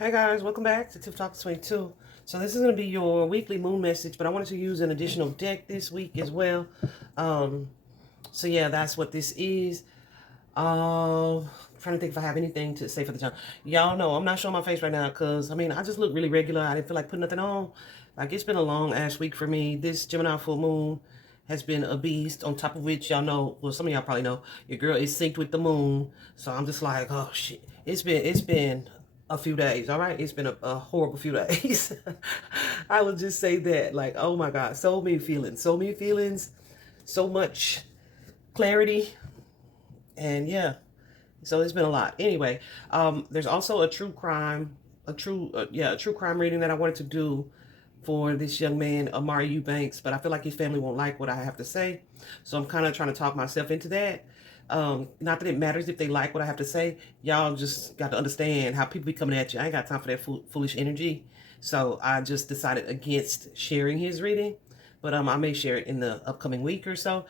Hey guys, welcome back to Tip Talk 22. So this is going to be your weekly moon message, but I wanted to use an additional deck this week as well. So yeah, that's what this is. Trying to think if I have anything to say for the time. Y'all know I'm not showing my face right now because, I just look really regular. I didn't feel like putting nothing on. Like, it's been a long ass week for me. This Gemini full moon has been a beast, on top of which y'all know, well, some of y'all probably know, your girl is synced with the moon. So I'm just like, oh shit. It's been a few days, all right? It's been a horrible few days. I would just say that, like, oh my God, so many feelings, so much clarity, and yeah, so it's been a lot. Anyway, there's also a true crime reading that I wanted to do for this young man, Amari Eubanks, but I feel like his family won't like what I have to say, so I'm kind of trying to talk myself into that. Not that it matters if they like what I have to say. Y'all just got to understand how people be coming at you. I ain't got time for that foolish energy. So I just decided against sharing his reading. But I may share it in the upcoming week or so.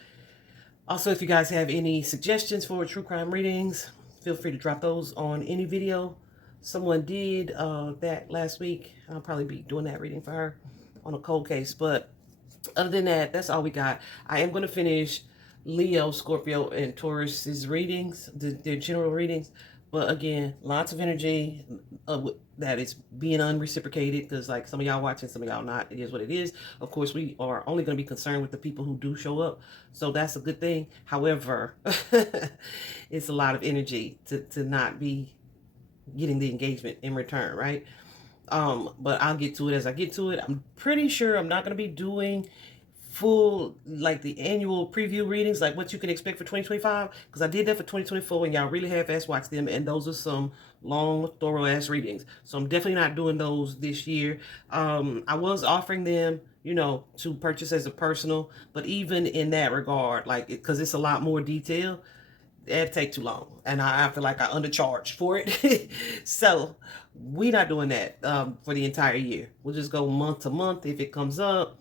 Also, if you guys have any suggestions for true crime readings, feel free to drop those on any video. Someone did that last week. I'll probably be doing that reading for her on a cold case. But other than that, that's all we got. I am going to finish Leo, Scorpio, and Taurus's readings, their general readings. But again, lots of energy that is being unreciprocated, because like some of y'all watching, some of y'all not. It is what it is. Of course, we are only going to be concerned with the people who do show up. So that's a good thing. However, it's a lot of energy to not be getting the engagement in return, right? But I'll get to it as I get to it. I'm pretty sure I'm not going to be doing full, like, the annual preview readings, like what you can expect for 2025, because I did that for 2024 and y'all really half-ass watched them, and those are some long, thorough ass readings. So I'm definitely not doing those this year. I was offering them, to purchase as a personal, but even in that regard, like, because it's a lot more detail, it'd take too long, and I feel like I undercharged for it. So we're not doing that for the entire year. We'll just go month to month if it comes up,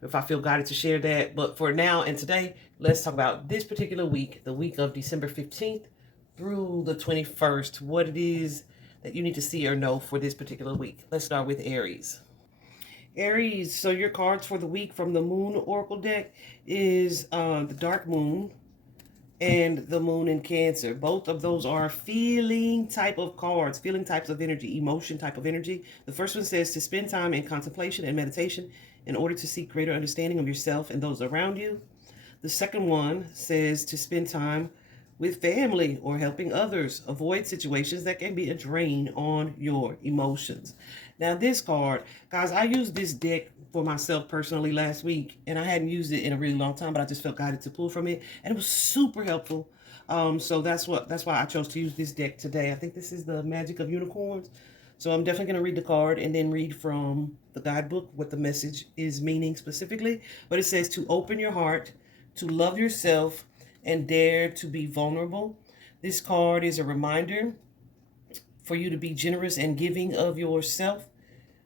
if I feel guided to share that. But for now and today, let's talk about this particular week, the week of December 15th through the 21st, what it is that you need to see or know for this particular week. Let's start with Aries. Aries, so your cards for the week from the Moon Oracle deck is the Dark Moon and the Moon in Cancer. Both of those are feeling type of cards, feeling types of energy, emotion type of energy. The first one says to spend time in contemplation and meditation in order to seek greater understanding of yourself and those around you. The second one says to spend time with family or helping others. Avoid situations that can be a drain on your emotions. Now this card, guys, I used this deck for myself personally last week, and I hadn't used it in a really long time, but I just felt guided to pull from it, and it was super helpful. So that's why I chose to use this deck today. I think this is the Magic of Unicorns. So I'm definitely going to read the card and then read from the guidebook what the message is meaning specifically. But it says to open your heart, to love yourself, and dare to be vulnerable. This card is a reminder for you to be generous and giving of yourself.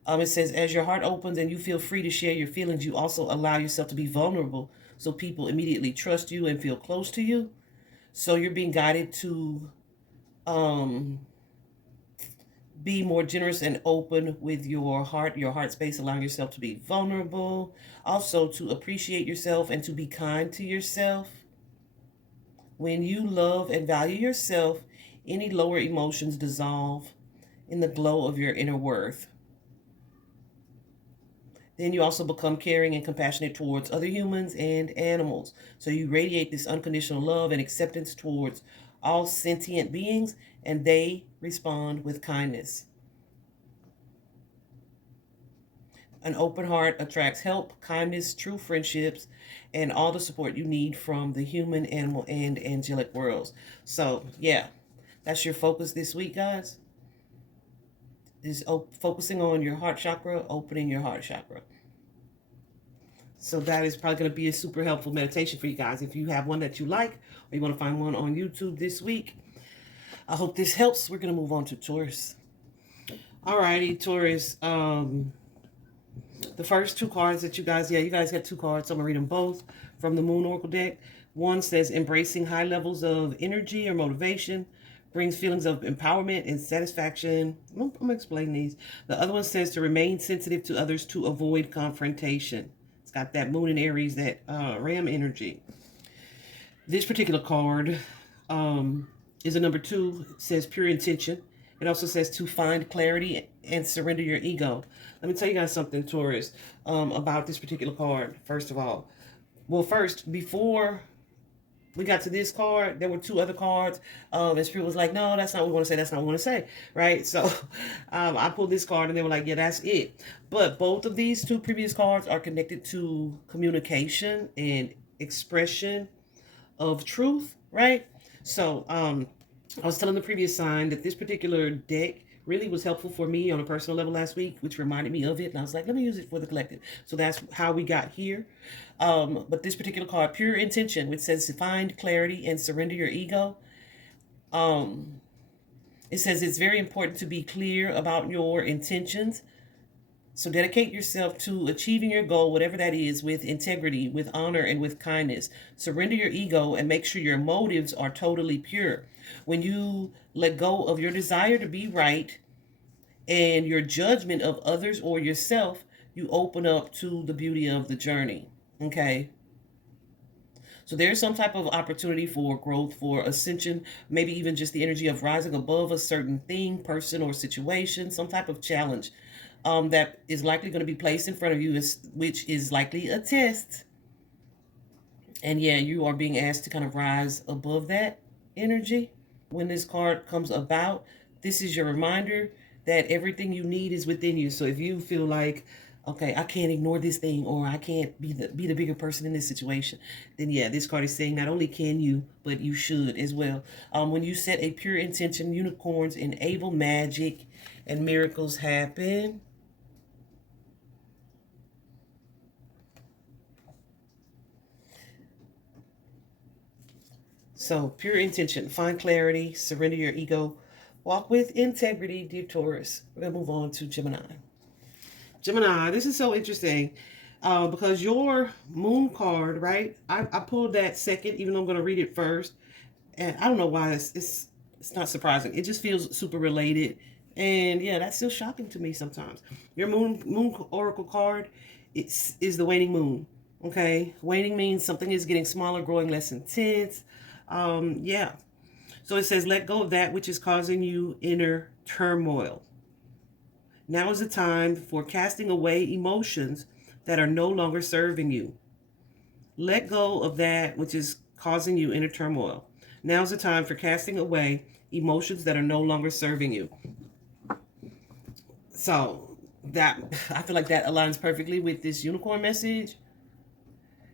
It says, as your heart opens and you feel free to share your feelings, you also allow yourself to be vulnerable, so people immediately trust you and feel close to you. So you're being guided to be more generous and open with your heart space, allowing yourself to be vulnerable. Also to appreciate yourself and to be kind to yourself. When you love and value yourself, any lower emotions dissolve in the glow of your inner worth. Then you also become caring and compassionate towards other humans and animals. So you radiate this unconditional love and acceptance towards all sentient beings, and they respond with kindness. An open heart attracts help, kindness, true friendships, and all the support you need from the human, animal, and angelic worlds. So, yeah, that's your focus this week, guys. Is focusing on your heart chakra, opening your heart chakra. So that is probably going to be a super helpful meditation for you guys. If you have one that you like, or you want to find one on YouTube this week, I hope this helps. We're going to move on to Taurus. Alrighty, Taurus. The first two cards that you guys got two cards, so I'm going to read them both from the Moon Oracle deck. One says embracing high levels of energy or motivation. brings feelings of empowerment and satisfaction. I'm going to explain these. The other one says to remain sensitive to others to avoid confrontation. It's got that moon in Aries, that ram energy. This particular card is a number 2. It says pure intention. It also says to find clarity and surrender your ego. Let me tell you guys something, Taurus, about this particular card, first of all. Well, first, before we got to this card, there were 2 other cards. And Spirit was like, no, that's not what we want to say. That's not what we want to say. Right? So I pulled this card and they were like, yeah, that's it. But both of these 2 previous cards are connected to communication and expression of truth. Right? So I was telling the previous sign that this particular deck really was helpful for me on a personal level last week, which reminded me of it. And I was like, let me use it for the collective. So that's how we got here. But this particular card, pure intention, which says to find clarity and surrender your ego. It says it's very important to be clear about your intentions. So dedicate yourself to achieving your goal, whatever that is, with integrity, with honor, and with kindness. Surrender your ego and make sure your motives are totally pure. When you let go of your desire to be right and your judgment of others or yourself, you open up to the beauty of the journey. Okay? So there's some type of opportunity for growth, for ascension, maybe even just the energy of rising above a certain thing, person, or situation, some type of challenge that is likely going to be placed in front of you, which is likely a test. And yeah, you are being asked to kind of rise above that energy. When this card comes about, this is your reminder that everything you need is within you. So if you feel like, okay, I can't ignore this thing, or I can't be the bigger person in this situation, then yeah, this card is saying not only can you, but you should as well. When you set a pure intention, unicorns enable magic and miracles happen. So, pure intention, find clarity, surrender your ego, walk with integrity, dear Taurus. We're going to move on to Gemini. Gemini, this is so interesting because your moon card, right? I pulled that second, even though I'm going to read it first. And I don't know why it's not surprising. It just feels super related. And yeah, that's still shocking to me sometimes. Your moon oracle card is the waning moon. Okay, waning means something is getting smaller, growing less intense. Yeah. So it says, let go of that which is causing you inner turmoil. Now is the time for casting away emotions that are no longer serving you. Let go of that which is causing you inner turmoil. Now is the time for casting away emotions that are no longer serving you. So that, I feel like that aligns perfectly with this unicorn message.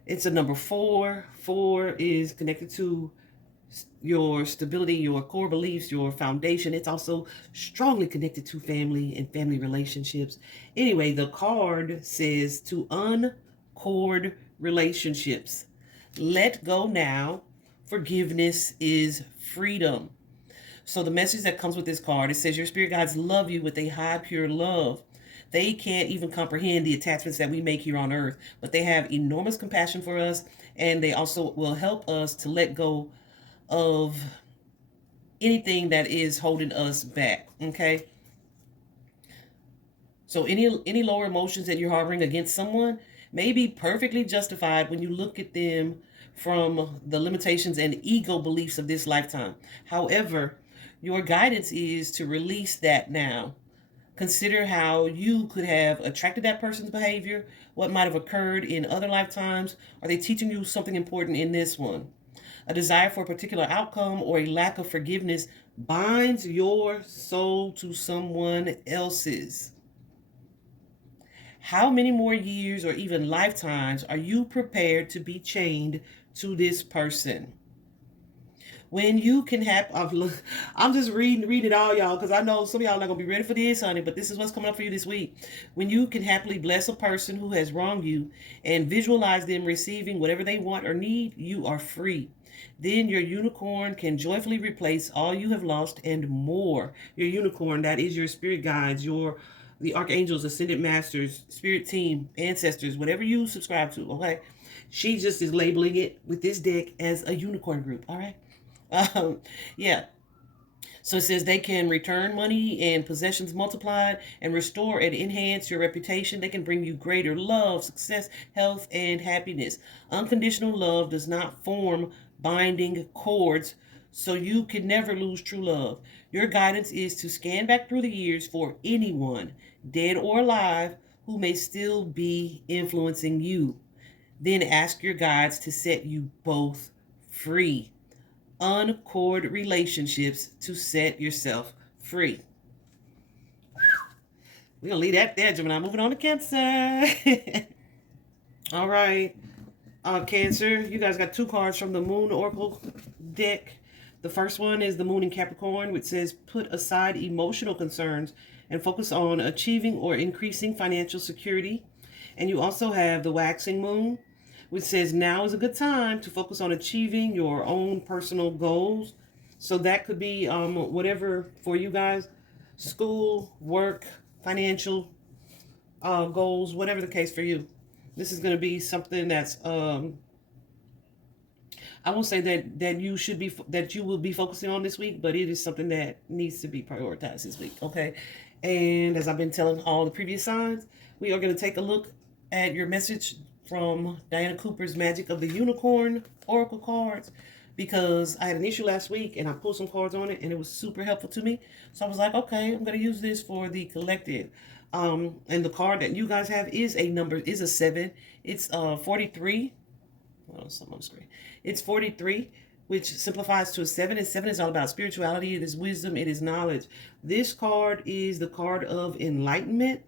It's a number 4. 4 is connected to your stability, your core beliefs, your foundation. It's also strongly connected to family and family relationships. Anyway, the card says to uncord relationships. Let go now. Forgiveness is freedom. So the message that comes with this card, it says your spirit guides love you with a high, pure love. They can't even comprehend the attachments that we make here on earth, but they have enormous compassion for us, and they also will help us to let go of anything that is holding us back. Okay? So any lower emotions that you're harboring against someone may be perfectly justified when you look at them from the limitations and ego beliefs of this lifetime. However, your guidance is to release that now. Consider how you could have attracted that person's behavior, what might have occurred in other lifetimes. Are they teaching you something important in this one? A desire for a particular outcome or a lack of forgiveness binds your soul to someone else's. How many more years or even lifetimes are you prepared to be chained to this person? When you can have, I'm just reading it all, y'all, because I know some of y'all not going to be ready for this, honey, but this is what's coming up for you this week. When you can happily bless a person who has wronged you and visualize them receiving whatever they want or need, you are free. Then your unicorn can joyfully replace all you have lost and more. Your unicorn, that is your spirit guides, the archangels, ascended masters, spirit team, ancestors, whatever you subscribe to, okay? She just is labeling it with this deck as a unicorn group, all right? Yeah. So it says they can return money and possessions multiplied and restore and enhance your reputation. They can bring you greater love, success, health, and happiness. Unconditional love does not form binding cords, so you can never lose true love. Your guidance is to scan back through the years for anyone, dead or alive, who may still be influencing you. Then ask your guides to set you both free. Uncord relationships to set yourself free. We're going to leave that there, Gemini. Moving on to Cancer. All right. Cancer, you guys got 2 cards from the Moon Oracle deck. The first one is the Moon in Capricorn, which says put aside emotional concerns and focus on achieving or increasing financial security. And you also have the Waxing Moon, which says now is a good time to focus on achieving your own personal goals. So that could be whatever for you guys, school, work, financial goals, whatever the case for you. This is going to be something that's I won't say that you will be focusing on this week, but it is something that needs to be prioritized this week. Okay. And as I've been telling all the previous signs, we are going to take a look at your message from Diana Cooper's Magic of the Unicorn Oracle cards, because I had an issue last week and I pulled some cards on it and it was super helpful to me. So I was like, okay, I'm going to use this for the collective. And the card that you guys have is a 7. It's 43. Oh, something on the screen. It's 43, which simplifies to a 7. And 7 is all about spirituality. It is wisdom. It is knowledge. This card is the card of enlightenment.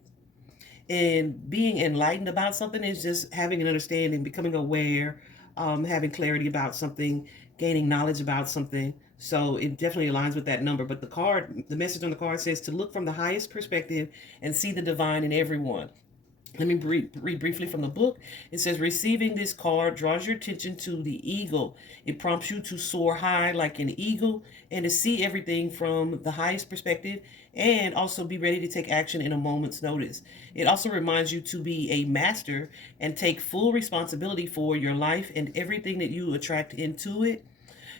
And being enlightened about something is just having an understanding, becoming aware, having clarity about something, gaining knowledge about something. So it definitely aligns with that number. But the message on the card says to look from the highest perspective and see the divine in everyone. Let me read briefly from the book. It says, receiving this card draws your attention to the eagle. It prompts you to soar high like an eagle and to see everything from the highest perspective and also be ready to take action in a moment's notice. It also reminds you to be a master and take full responsibility for your life and everything that you attract into it.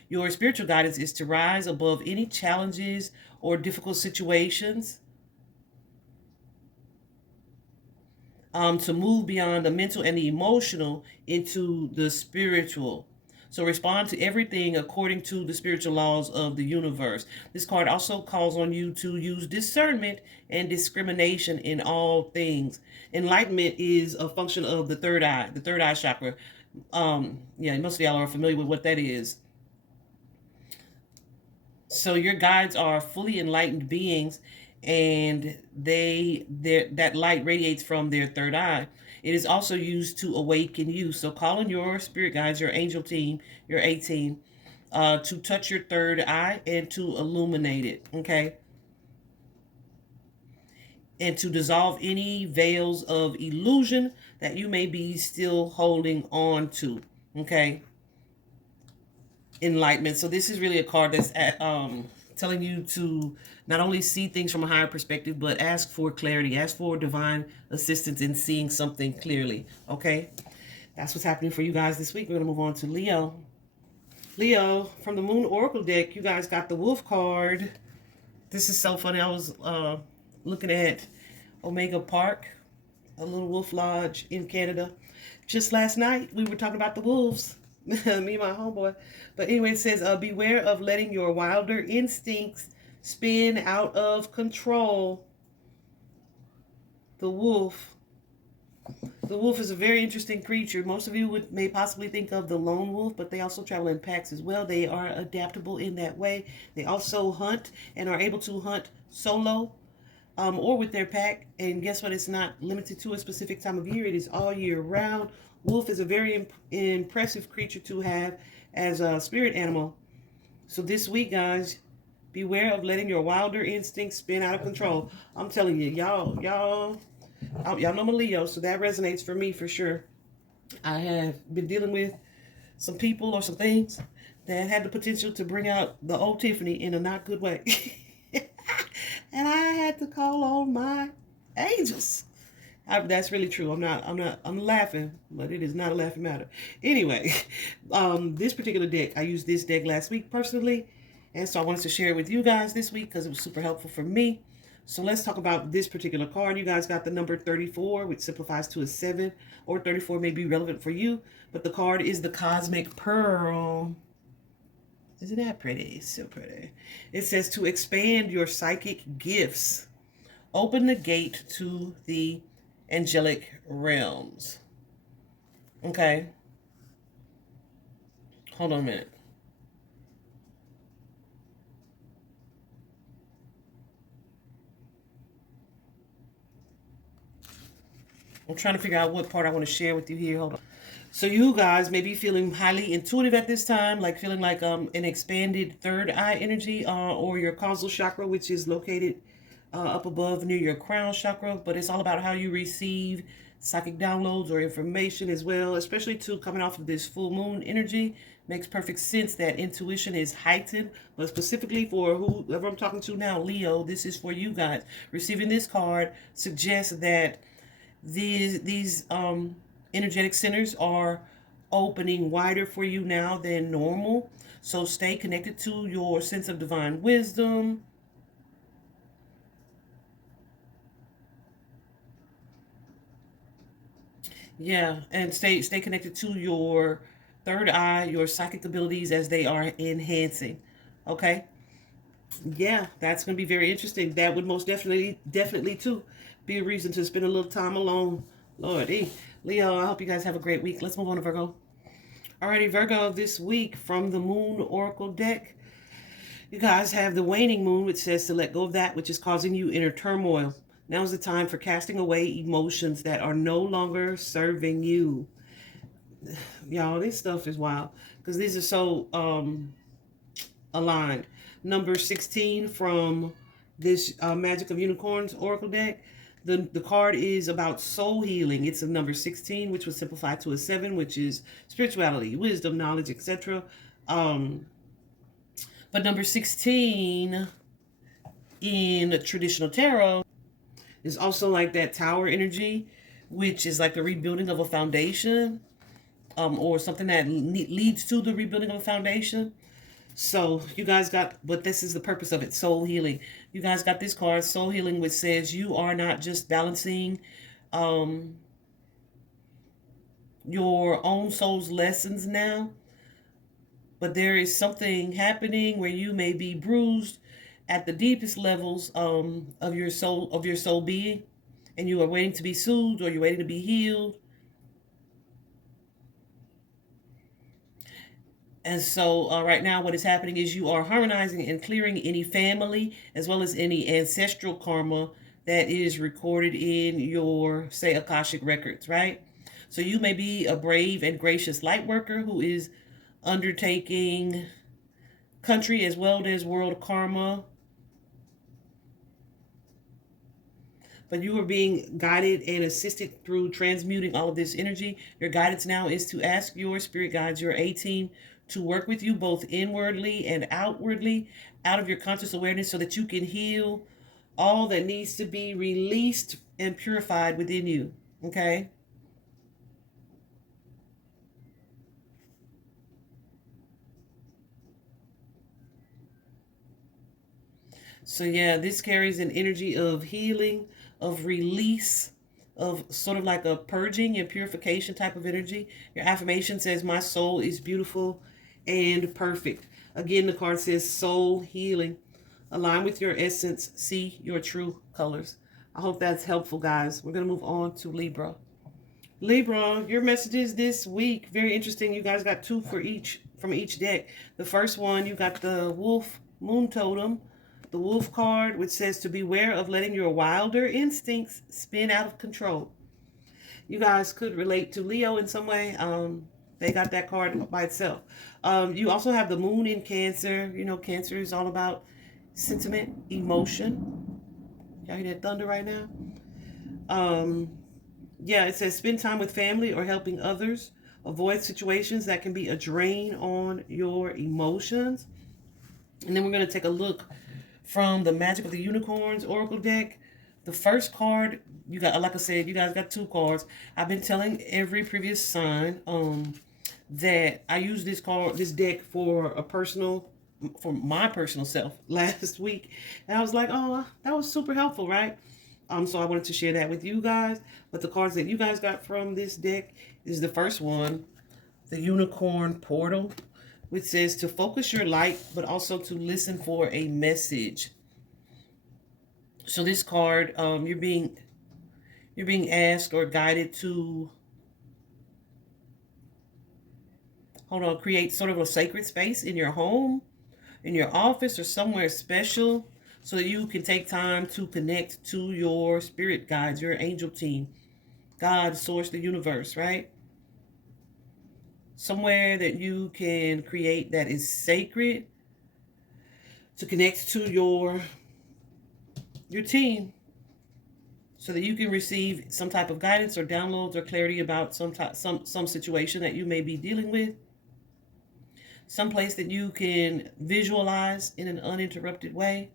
Your spiritual guidance is to rise above any challenges or difficult situations. To move beyond the mental and the emotional into the spiritual. So respond to everything according to the spiritual laws of the universe. This card also calls on you to use discernment and discrimination in all things. Enlightenment is a function of the third eye chakra. Most of y'all are familiar with what that is. So your guides are fully enlightened beings, and that light radiates from their third eye. It is also used to awaken you. So call on your spirit guides, your angel team, your A team, to touch your third eye and to illuminate it, okay? And to dissolve any veils of illusion that you may be still holding on to, okay? Enlightenment. So this is really a card that's telling you to not only see things from a higher perspective, but ask for clarity, ask for divine assistance in seeing something clearly. Okay, that's what's happening for you guys this week. We're going to move on to Leo. Leo, from the Moon Oracle deck, you guys got the Wolf card. This is so funny. I was looking at Omega Park, a little wolf lodge in Canada. Just last night, we were talking about the wolves. Me and my homeboy. But anyway, it says, beware of letting your wilder instincts spin out of control. The wolf. The wolf is a very interesting creature. Most of you may possibly think of the lone wolf, but they also travel in packs as well. They are adaptable in that way. They also hunt and are able to hunt solo or with their pack. And guess what? It's not limited to a specific time of year. It is all year round. Wolf is a very impressive creature to have as a spirit animal. So this week, guys, beware of letting your wilder instincts spin out of control. I'm telling you, y'all know I'm a Leo, so that resonates for me for sure. I have been dealing with some people or some things that had the potential to bring out the old Tiffany in a not good way. And I had to call on my angels. That's really true. I'm laughing, but it is not a laughing matter. Anyway, this particular deck, I used this deck last week personally, And so I wanted to share it with you guys this week because it was super helpful for me. So let's talk about this particular card. You guys got the number 34, which simplifies to a 7, or 34 may be relevant for you. But the card is the Cosmic Pearl. Isn't that pretty? So pretty. It says to expand your psychic gifts. Open the gate to the angelic realms. Okay. Hold on a minute. I'm trying to figure out what part I want to share with you here. Hold on. So you guys may be feeling highly intuitive at this time, like feeling like an expanded third eye energy, or your causal chakra, which is located up above near your crown chakra. But it's all about how you receive psychic downloads or information as well, especially too coming off of this full moon energy. Makes perfect sense that intuition is heightened, but specifically for whoever I'm talking to now, Leo, this is for you guys. Receiving this card suggests that these energetic centers are opening wider for you now than normal. So stay connected to your sense of divine wisdom. Yeah, and stay connected to your third eye, your psychic abilities as they are enhancing. Okay? Yeah, that's going to be very interesting. That would most definitely too be a reason to spend a little time alone. Lordy. Leo, I hope you guys have a great week. Let's move on to Virgo. Alrighty, Virgo, this week from the Moon Oracle deck, you guys have the waning moon, which says to let go of that which is causing you inner turmoil. Now is the time for casting away emotions that are no longer serving you. Y'all, this stuff is wild because these are so aligned. Number 16 from this Magic of Unicorns Oracle deck. The card is about soul healing. It's a number 16, which was simplified to a 7, which is spirituality, wisdom, knowledge, etc. But number 16 in traditional tarot is also like that tower energy, which is like the rebuilding of a foundation, or something that leads to the rebuilding of a foundation. So you guys got, but this is the purpose of it, soul healing. You guys got this card, soul healing, which says you are not just balancing your own soul's lessons now, but there is something happening where you may be bruised at the deepest levels of your soul being, and you are waiting to be soothed, or you're waiting to be healed. And so right now what is happening is you are harmonizing and clearing any family as well as any ancestral karma that is recorded in your, say, Akashic records, right? So you may be a brave and gracious light worker who is undertaking country as well as world karma. But you are being guided and assisted through transmuting all of this energy. Your guidance now is to ask your spirit guides, your A-team, to work with you both inwardly and outwardly out of your conscious awareness so that you can heal all that needs to be released and purified within you. Okay? So yeah, this carries an energy of healing, of release, of sort of like a purging and purification type of energy. Your affirmation says, my soul is beautiful and perfect. Again, the card says soul healing. Align with your essence. See your true colors. I hope that's helpful, guys. We're going to move on to Libra. Libra, your messages this week, very interesting. You guys got 2 for each from each deck. The first one, you got the Wolf Moon Totem, the Wolf card, which says to beware of letting your wilder instincts spin out of control. You guys could relate to Leo in some way. They got that card by itself. You also have the Moon in Cancer. You know, Cancer is all about sentiment, emotion. Y'all hear that thunder right now? Yeah, it says spend time with family or helping others. Avoid situations that can be a drain on your emotions. And then we're going to take a look from the Magic of the Unicorns Oracle deck. The first card, you got, like I said, you guys got 2 cards. I've been telling every previous sign that I use this deck for a personal for my personal self last week, and I was like, oh, that was super helpful, right? So I wanted to share that with you guys. But the cards that you guys got from this deck is the first one, the Unicorn Portal, which says to focus your light, but also to listen for a message. So this card, you're being asked or guided to create sort of a sacred space in your home, in your office, or somewhere special, so that you can take time to connect to your spirit guides, your angel team, God, source, the universe, right? Somewhere that you can create that is sacred to connect to your team, so that you can receive some type of guidance or downloads or clarity about some situation that you may be dealing with. Some place that you can visualize in an uninterrupted way,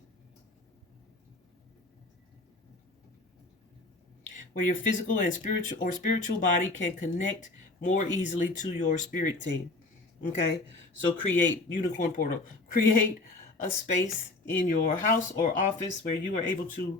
where your physical and spiritual body can connect more easily to your spirit team. Okay, so create Unicorn Portal. Create a space in your house or office where you are able to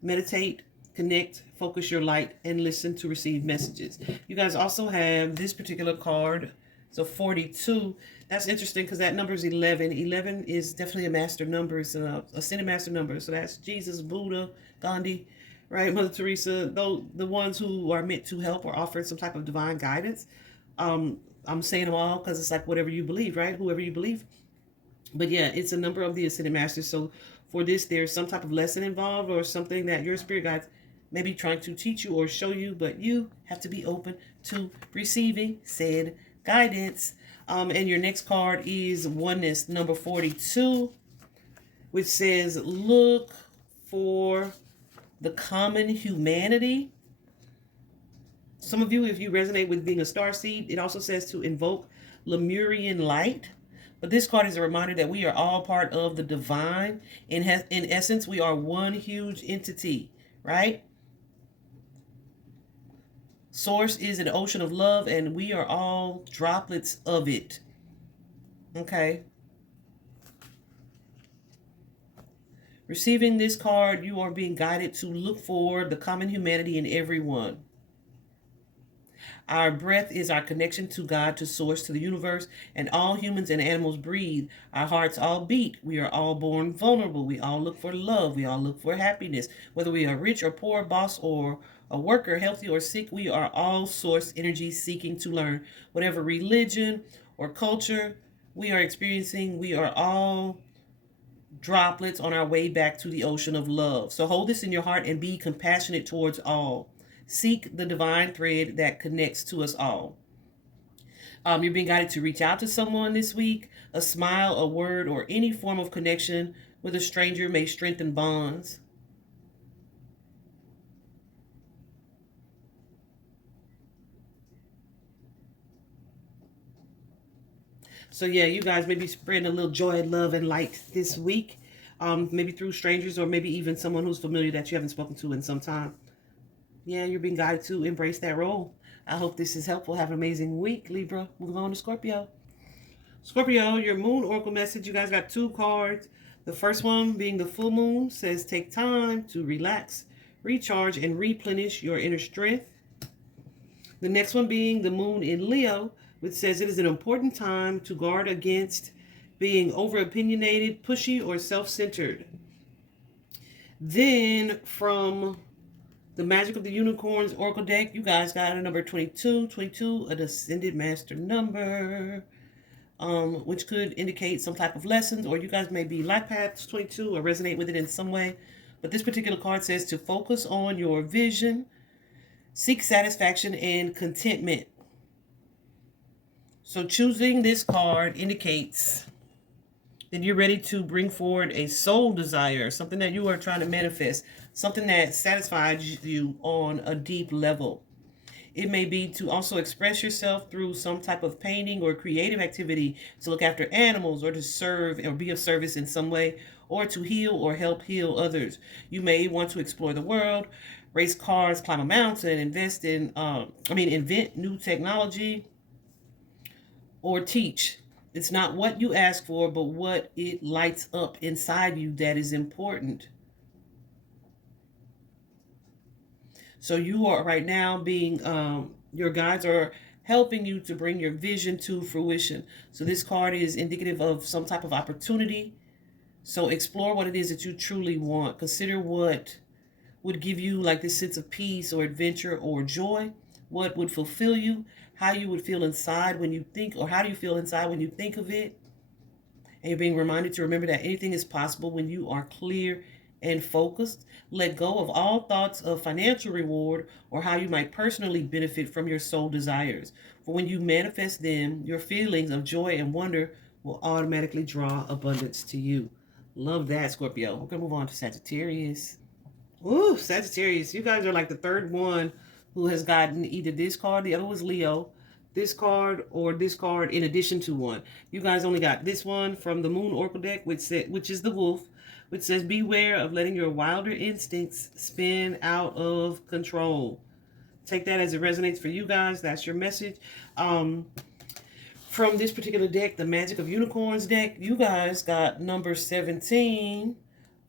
meditate, connect, focus your light, and listen to receive messages. You guys also have this particular card. So 42. That's interesting because that number is 11. 11 is definitely a master number. It's a ascended master number. So that's Jesus, Buddha, Gandhi, right? Mother Teresa, though the ones who are meant to help or offer some type of divine guidance. I'm saying them all because it's like whatever you believe, right? Whoever you believe. But yeah, it's a number of the ascended masters. So for this, there's some type of lesson involved or something that your spirit guides may be trying to teach you or show you, but you have to be open to receiving said guidance. And your next card is Oneness, number 42, which says look for the common humanity. Some of you, if you resonate with being a starseed, it also says to invoke Lemurian light. But this card is a reminder that we are all part of the divine. In essence, we are one huge entity, right? Source is an ocean of love, and we are all droplets of it. Okay. Receiving this card, you are being guided to look for the common humanity in everyone. Our breath is our connection to God, to source, to the universe, and all humans and animals breathe. Our hearts all beat. We are all born vulnerable. We all look for love. We all look for happiness. Whether we are rich or poor, boss or a worker, healthy or sick, we are all source energy seeking to learn. Whatever religion or culture we are experiencing, we are all droplets on our way back to the ocean of love. So hold this in your heart and be compassionate towards all. Seek the divine thread that connects to us all. You're being guided to reach out to someone this week. A smile, a word, or any form of connection with a stranger may strengthen bonds. So yeah, you guys may be spreading a little joy, love, and light this week. Maybe through strangers or maybe even someone who's familiar that you haven't spoken to in some time. Yeah, you're being guided to embrace that role. I hope this is helpful. Have an amazing week, Libra. Moving on to Scorpio. Scorpio, your moon oracle message. You guys got 2 cards. The first one being the full moon says take time to relax, recharge, and replenish your inner strength. The next one being the moon in Leo, which says it is an important time to guard against being over-opinionated, pushy, or self-centered. Then from the Magic of the Unicorns Oracle deck, you guys got a number 22. 22, an ascended master number, which could indicate some type of lessons, or you guys may be life paths 22 or resonate with it in some way. But this particular card says to focus on your vision, seek satisfaction and contentment. So choosing this card indicates that you're ready to bring forward a soul desire, something that you are trying to manifest, something that satisfies you on a deep level. It may be to also express yourself through some type of painting or creative activity, to look after animals or to serve or be of service in some way, or to heal or help heal others. You may want to explore the world, race cars, climb a mountain, invent new technology, or teach. It's not what you ask for, but what it lights up inside you that is important. So you are right now being, your guides are helping you to bring your vision to fruition. So this card is indicative of some type of opportunity. So explore what it is that you truly want. Consider what would give you like this sense of peace or adventure or joy. What would fulfill you, how you would feel inside when you think, or how do you feel inside when you think of it. And you're being reminded to remember that anything is possible when you are clear and focused. Let go of all thoughts of financial reward or how you might personally benefit from your soul desires. For when you manifest them, your feelings of joy and wonder will automatically draw abundance to you. Love that, Scorpio. We're going to move on to Sagittarius. Ooh, Sagittarius. You guys are like the third one who has gotten either this card, the other was Leo, this card, or this card in addition to one. You guys only got this one from the Moon Oracle deck, which is the Wolf, which says, beware of letting your wilder instincts spin out of control. Take that as it resonates for you guys. That's your message. From this particular deck, the Magic of Unicorns deck, you guys got number 17.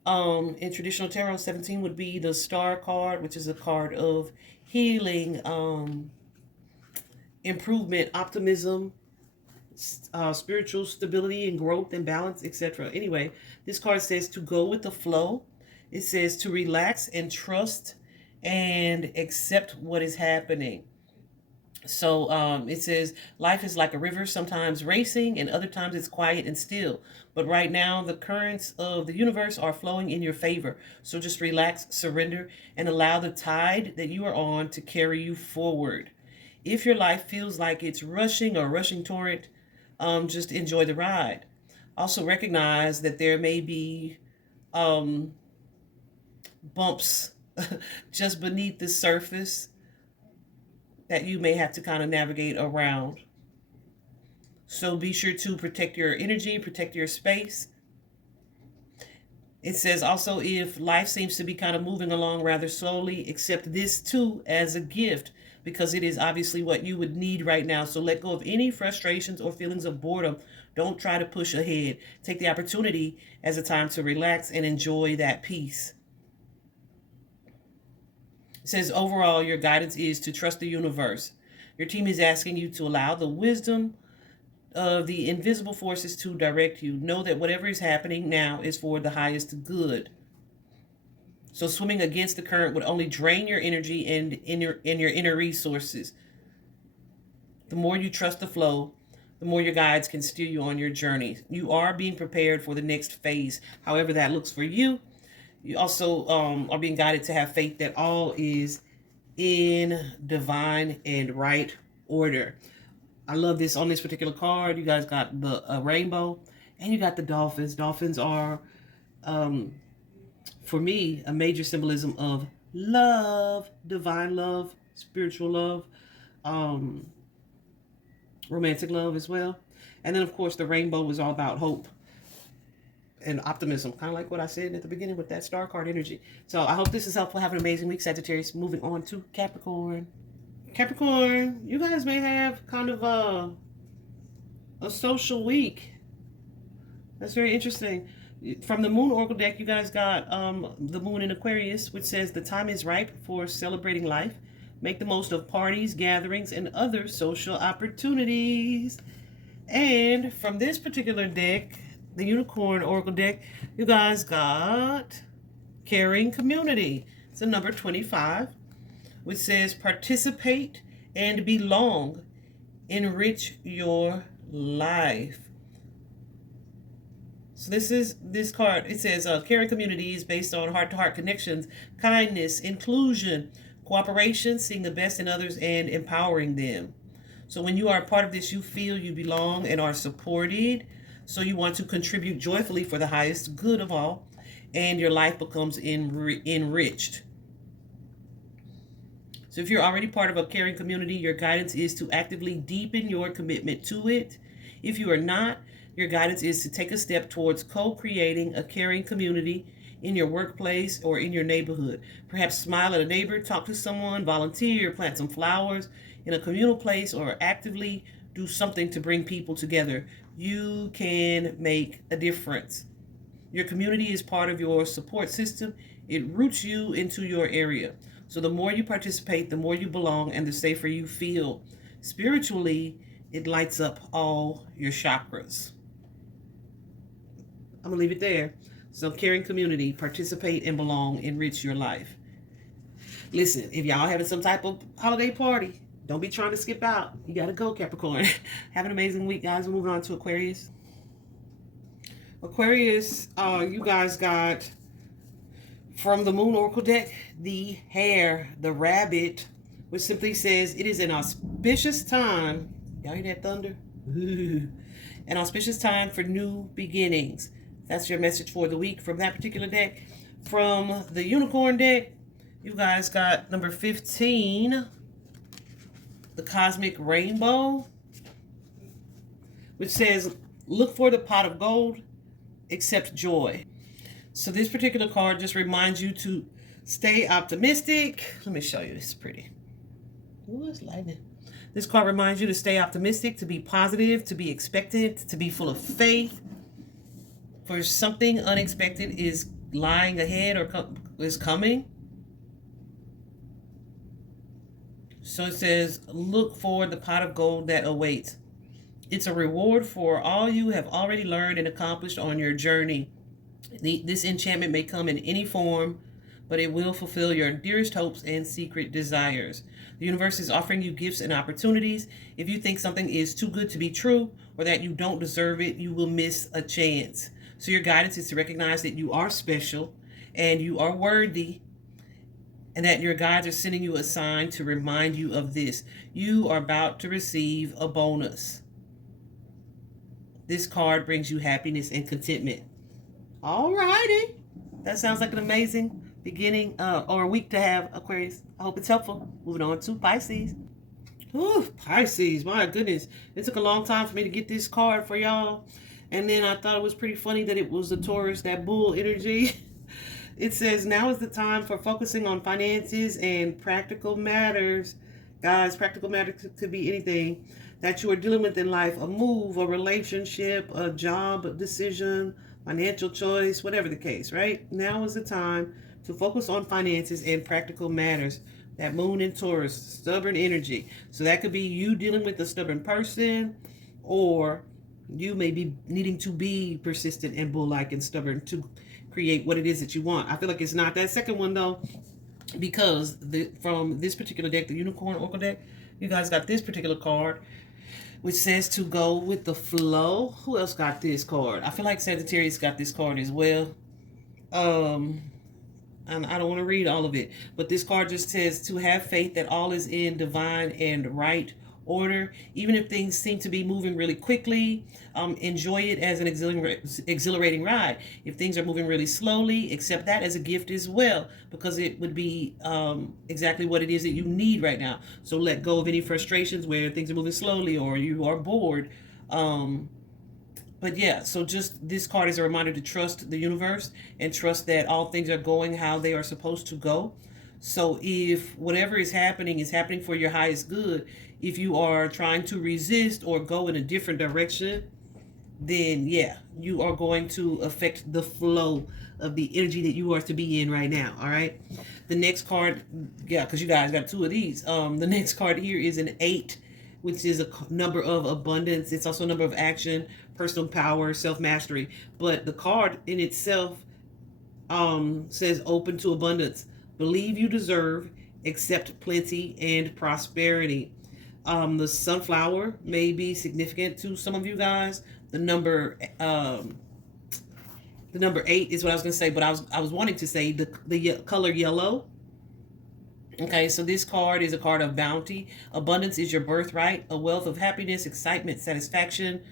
In traditional tarot, 17 would be the Star card, which is a card of healing, improvement, optimism, spiritual stability and growth and balance, etc. Anyway, this card says to go with the flow. It says to relax and trust and accept what is happening. So it says life is like a river, sometimes racing and other times it's quiet and still. But right now the currents of the universe are flowing in your favor. So just relax, surrender, and allow the tide that you are on to carry you forward. If your life feels like it's rushing or rushing toward it, just enjoy the ride. Also recognize that there may be bumps just beneath the surface that you may have to kind of navigate around. So be sure to protect your energy, protect your space. It says also, if life seems to be kind of moving along rather slowly, accept this too as a gift, because it is obviously what you would need right now. So let go of any frustrations or feelings of boredom. Don't try to push ahead. Take the opportunity as a time to relax and enjoy that peace. It says overall, your guidance is to trust the universe. Your team is asking you to allow the wisdom of the invisible forces to direct you. Know that whatever is happening now is for the highest good. So swimming against the current would only drain your energy and your inner resources. The more you trust the flow, the more your guides can steer you on your journey. You are being prepared for the next phase, however that looks for you. You also are being guided to have faith that all is in divine and right order. I love this on this particular card. You guys got the rainbow and you got the dolphins. Dolphins are, for me, a major symbolism of love, divine love, spiritual love, romantic love as well. And then, of course, the rainbow is all about hope and optimism, kind of like what I said at the beginning with that star card energy. So I hope this is helpful. Have an amazing week, Sagittarius. Moving on to Capricorn. Capricorn, you guys may have kind of a social week. That's very interesting. From the Moon Oracle deck, you guys got the Moon in Aquarius, which says the time is ripe for celebrating life. Make the most of parties, gatherings, and other social opportunities. And from this particular deck, the Unicorn Oracle deck, you guys got Caring Community. It's a number 25, which says participate and belong. Enrich your life. So this card, it says caring community is based on heart-to-heart connections, kindness, inclusion, cooperation, seeing the best in others, and empowering them. So when you are a part of this, you feel you belong and are supported. So you want to contribute joyfully for the highest good of all, and your life becomes enriched. So if you're already part of a caring community, your guidance is to actively deepen your commitment to it. If you are not, your guidance is to take a step towards co-creating a caring community in your workplace or in your neighborhood. Perhaps smile at a neighbor, talk to someone, volunteer, plant some flowers in a communal place, or actively do something to bring people together. you can make a difference. Your community is part of your support system. It roots you into your area. So the more you participate, the more you belong, and the safer you feel. Spiritually, it lights up all your chakras. I'm going to leave it there. So caring community, participate and belong, enrich your life. Listen, if y'all having some type of holiday party, don't be trying to skip out. You got to go, Capricorn. Have an amazing week, guys. We're moving on to Aquarius. Aquarius, you guys got from the Moon Oracle deck, the hare, the rabbit, which simply says it is an auspicious time. Y'all hear that thunder? Ooh. An auspicious time for new beginnings. That's your message for the week from that particular deck. From the Unicorn deck, you guys got number 15, the Cosmic Rainbow, which says, look for the pot of gold, accept joy. So this particular card just reminds you to stay optimistic. Let me show you. It's pretty. Ooh, it's lightning. This card reminds you to stay optimistic, to be positive, to be expectant, to be full of faith. For something unexpected is lying ahead or is coming. So it says, look for the pot of gold that awaits. It's a reward for all you have already learned and accomplished on your journey. This enchantment may come in any form, but it will fulfill your dearest hopes and secret desires. The universe is offering you gifts and opportunities. If you think something is too good to be true or that you don't deserve it, you will miss a chance. So your guidance is to recognize that you are special and you are worthy, and that your guides are sending you a sign to remind you of this. You are about to receive a bonus. This card brings you happiness and contentment. All righty. That sounds like an amazing beginning or a week to have, Aquarius. I hope it's helpful. Moving on to Pisces. Ooh, Pisces. My goodness. It took a long time for me to get this card for y'all. And then I thought it was pretty funny that it was the Taurus, that bull energy. It says, now is the time for focusing on finances and practical matters. Guys, practical matters could be anything that you are dealing with in life. A move, a relationship, a job, a decision, financial choice, whatever the case, right? Now is the time to focus on finances and practical matters. That moon in Taurus, stubborn energy. So that could be you dealing with a stubborn person, or you may be needing to be persistent and bull-like and stubborn to create what it is that you want. I feel like it's not that second one though, because from this particular deck, the Unicorn Oracle deck, you guys got this particular card, which says to go with the flow. Who else got this card? I feel like Sagittarius got this card as well. And I don't want to read all of it, but this card just says to have faith that all is in divine and right order. Even if things seem to be moving really quickly, enjoy it as an exhilarating ride. If things are moving really slowly, accept that as a gift as well, because it would be exactly what it is that you need right now. So let go of any frustrations where things are moving slowly or you are bored. But yeah, so just this card is a reminder to trust the universe and trust that all things are going how they are supposed to go. So if whatever is happening for your highest good, if you are trying to resist or go in a different direction, then yeah, you are going to affect the flow of the energy that you are to be in right now. All right. The next card, yeah, because you guys got two of these. The next card here is an 8, which is a number of abundance. It's also a number of action, personal power, self-mastery. But the card in itself says open to abundance. Believe you deserve, accept plenty and prosperity. The sunflower may be significant to some of you guys. The number 8 is what I was going to say, but I was wanting to say the color yellow. Okay, so this card is a card of bounty. Abundance is your birthright. A wealth of happiness, excitement, satisfaction,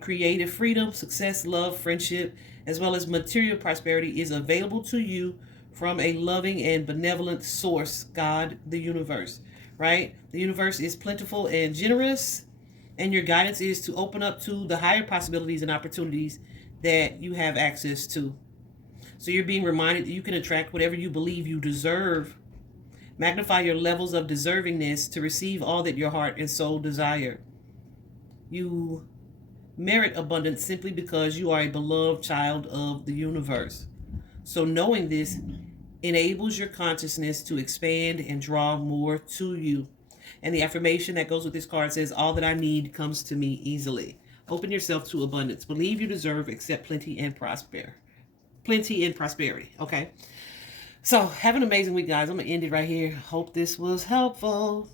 creative freedom, success, love, friendship, as well as material prosperity is available to you from a loving and benevolent source, God, the universe, right? The universe is plentiful and generous, and your guidance is to open up to the higher possibilities and opportunities that you have access to. So you're being reminded that you can attract whatever you believe you deserve. Magnify your levels of deservingness to receive all that your heart and soul desire. You merit abundance simply because you are a beloved child of the universe. So knowing this enables your consciousness to expand and draw more to you. And the affirmation that goes with this card says, all that I need comes to me easily. Open yourself to abundance. Believe you deserve, accept plenty and prosperity. Okay. So have an amazing week, guys. I'm going to end it right here. Hope this was helpful.